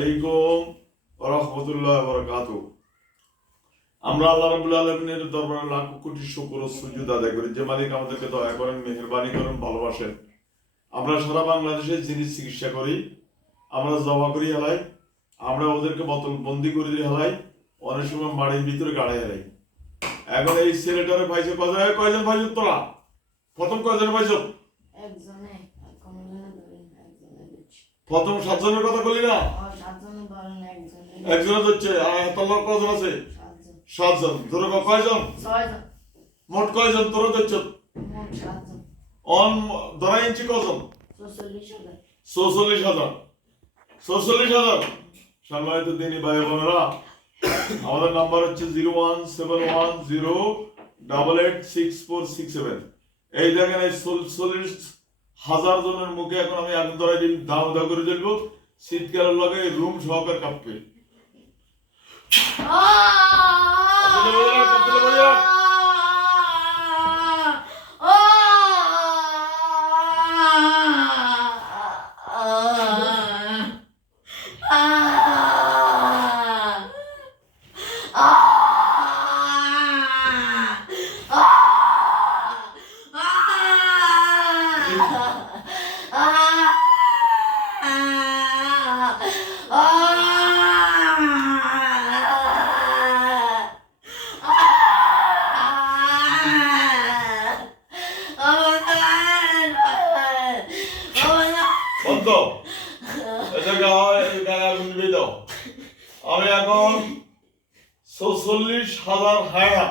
আলাইকুম ওয়া রাহমাতুল্লাহি ওয়া বারাকাতুহু। আমরা আল্লাহ রাব্বুল আলামিনের দরবারে লাখ কোটি শুকর ও সুজুদ আদায় করি যে মালিক আমাদেরকে দয়া করেন, মেহেরবানি করেন, ভালোবাসেন। আমরা সারা বাংলাদেশে জিনিস চিকিৎসা করি, আমরা জমা করি হেলাই, আমরা ওদেরকে বোতল বন্দি করে দিয়ে হেলাই, অনেক সময় বাড়ির ভিতরে গাড়াই হেলাই। এখন এই ছেলেটারে পাইছে কয়জন পাইছ তোরা? প্রথম কয়জন পাইছ? প্রথম 7 জনের কথা বলি না, একজনের হচ্ছে তোমার কজন আছে? 7 জন। তোর কয়জন? মোট কয়জন তোর হচ্ছে? অন ধরা ইঞ্চি কজন? 46,000। 46,000। সম্মানিত দিনী ভাই বোনেরা, আমাদের নাম্বার হচ্ছে 01710886467। এই দেখেন, এই 40,000 জনের মুখে এখন আমি আগুন ধরাই দিন, দাও দাও করে জ্বলবো। শীতকালের লগে রুম সহকার কাঁপবে। আমি এখন 46,000 হায়া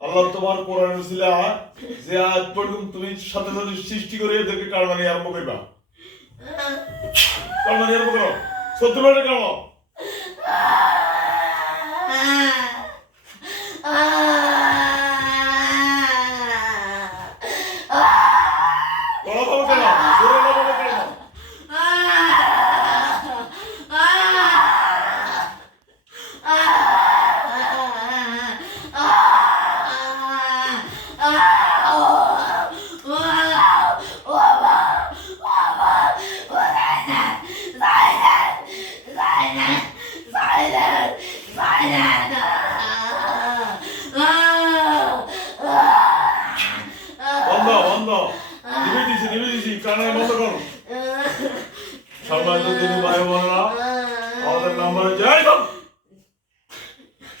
আল্লাহ তোমার কোরআন ছিলা যে আজ পর্যন্ত তুমি সাথে সাথে সৃষ্টি করে এদেরকে কারমানি আরম্ভ করবা। কারমানি আরম্ভ করো, 70 মিনিটে কারো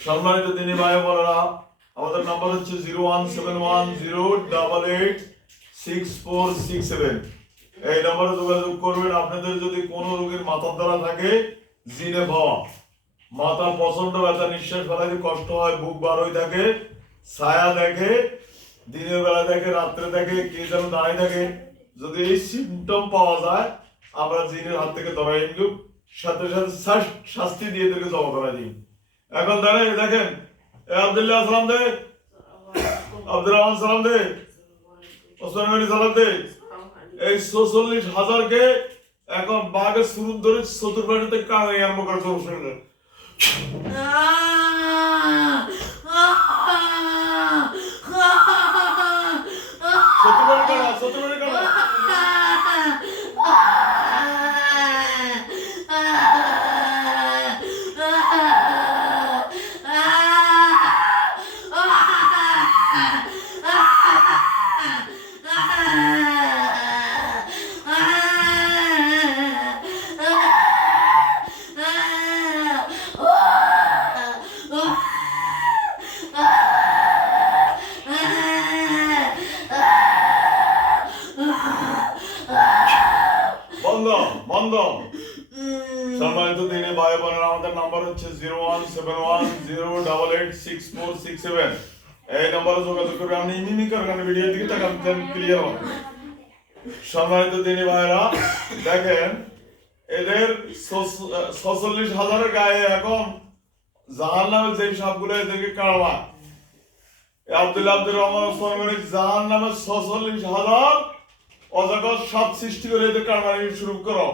সম্মানিত দিনী ভাই বোনেরা, আমাদের নাম্বার হচ্ছে 01710886467। এই নম্বরে যোগাযোগ করবেন। আপনাদের যদি কোনো রোগীর মাথার দ্বারা থাকে, জিনে ভাওয়া, মাথা প্রচন্ড ব্যথা, নিঃশ্বাস ফেলাতে কষ্ট হয়, বুক বার হয়ে থাকে, ছায়া দেখে, দিনের বেলা দেখে, রাত্রে দেখে, কে যেন দাঁড়িয়ে থাকে, যদি এই সিমটম পাওয়া যায়, আমরা জিনের হাত থেকে ধরাই নিব, সাথে সাথে শাস্তি দিয়ে এদেরকে জমা করা দিই। এখন দেখেন, আব্দুল্লাহ সালাম দে, আব্দুর রহমান সালাম দে, ওসমান গনি সালাম দে। এই 46,000 কে এখন বাঘের শুরু ধরে চতুর্পাশে কাঙাই আরম্ভ করে চলছে। সম্মানিত দিনে ভাই বোনেরা, আমাদের নাম্বার হচ্ছে 01710886467। এই নম্বরে যোগাযোগ করে আপনি ইমিমি করেন, ভিডিও দিকে তাকান, ক্লিয়ার হবে। সম্মানিত দিনে ভাইরা, দেখেন এদের 46,000 গায়ে এখন জাহান্নামে যে সবগুলো এদেরকে কারবা। আব্দুর রহমান ওসমান গনি জাহান্নামে 46,000 অজগর সব সৃষ্টি করে এদের কারবানি শুরু করো।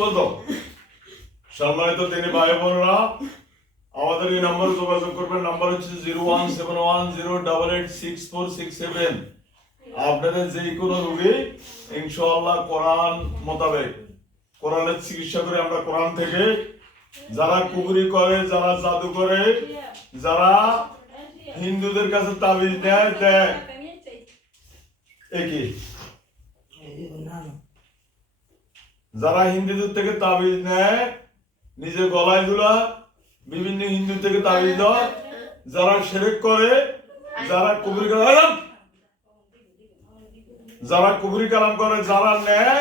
বলতো সম্মানিত তিনি ভাই বোনরা আমাদের এই নম্বরে যোগাযোগ করবেন। নাম্বার হচ্ছে 01710886467। আপনাদের যে কোনো রোগী ইনশাআল্লাহ কোরআন মোতাবেক কোরআনের চিকিৎসা করে আমরা কোরআন থেকে যারা কুবরি করে, যারা জাদু করে, যারা হিন্দুদের কাছে তাবিজ দেয় একই, যারা হিন্দুদের থেকে তাবিজ নেয় নিজে গলায় দুলা, বিভিন্ন হিন্দু থেকে তাবিজ দেয়, যারা শিরক করে, যারা কুবরি কালাম, যারা কুবরি কালাম করে, যারা নেয়,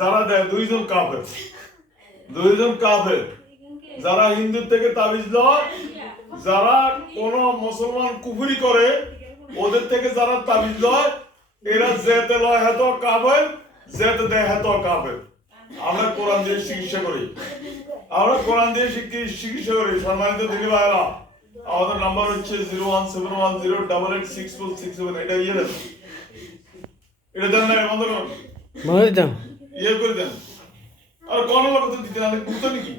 যারা দেয়, দুইজন কাফের, দুইজন কাফের। যারা হিন্দু থেকে তাবিজ দেয়, যারা কোন মুসলমান কুফরি করে ওদের থেকে যারা তাবিজ দেয়, এরা যেতে লয় হেতো কাফের, যেতে দেয় হেতো কাফের। আমরা কোরআন দিয়ে চিকিৎসা করি, আমরা কোরআন দিয়ে চিকিৎসা করি। সম্মানিত দিনী ভাইরা, আমাদের নাম্বার হচ্ছে 01710886467। এটা ইয়ে দেন, এটা দেন না, বন্ধ করুন, ইয়ে করে দেন। আর কোন লোক তো দিতে না, বুঝতো নাকি?